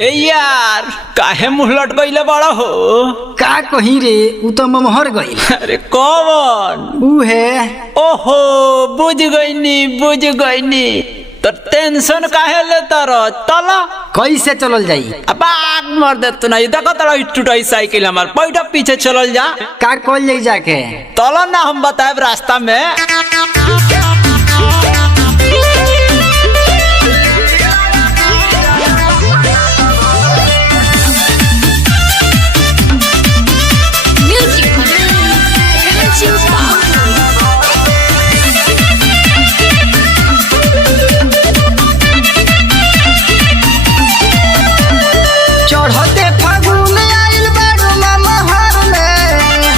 ए यार काहे मुंह लटकइले बड़ा हो। का कही रे उ तो ममहर गई। अरे कौन उ है? ओहो बुझ गईनी तो टेंशन काहे लेता रह। चलो कैसे चलल जाई? अब आग मर दे तू नहीं देखो तला टूटाई साइकिल हमार पैठा पीछे चलल जा। का कॉल जाई जाके? चलो ना हम बताए रास्ता में। चढ़ते फागुन आइल बारू ममहर में,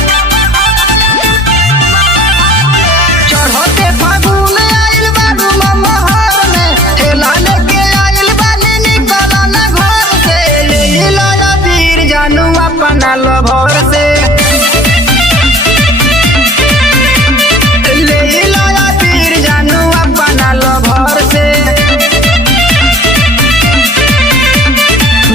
चढ़ते फागुन आइल बारू ममहर में, ठेला लेके आइल बानी निकला ना घर से, ले लाया वीर जानू अपना लभर से, ले लाया वीर जानू अपना लभर से।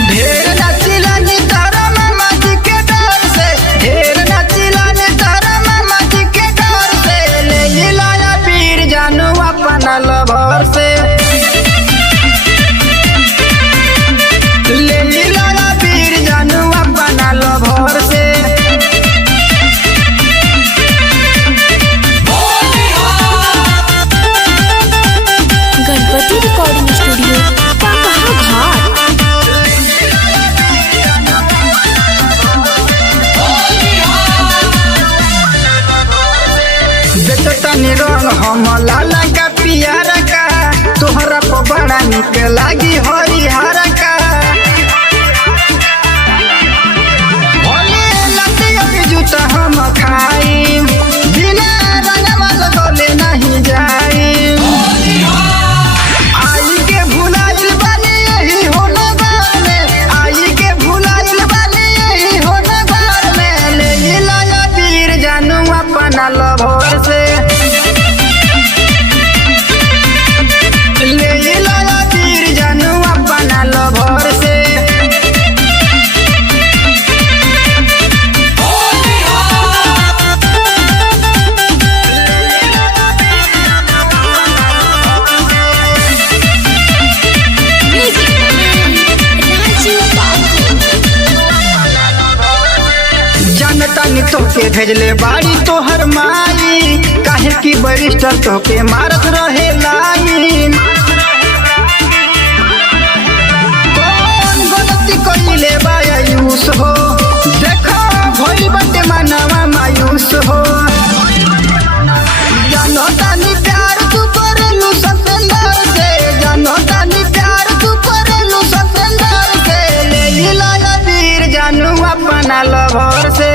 ढेर नचिला नी तारा मामा जी के डर से, ढेर नचिला नी तारा मामा जी के डर से, ले लाया वीर जानू अपना लभर से, ले लाया वीर जानू अपना लभर से। गणपति रिकॉर्डिंग स्टूडियो पापा घाट। बेचतनी रंग हम लाला का पियारा का, तोहरा को बड़ा निक लागी हरिहर का। भोले लतिया के जूता हम खाई, बिना रंगवा लगौले नहीं जाई। आई के भुलाइल बानी यही हो नगर में, आई के भुलाइल बानी यही हो नगर में, ले लाया वीर जानू अपना लभर से, ले लाया वीर जानू अपना लभर से। जनता ने तोके भेजले बाड़ी तोहर माई, काहे की बरिस्टर तोके मारत रहे लाइन। कौन गलती कइले बा आयुष हो, देखो भइल बाटे मनवा मायूस हो। जनता ने प्यार तू करेलू सतेंदर से, जनता ने प्यार तू करेलू सतेंदर से, ले लाया वीर जानू अपना लभर से।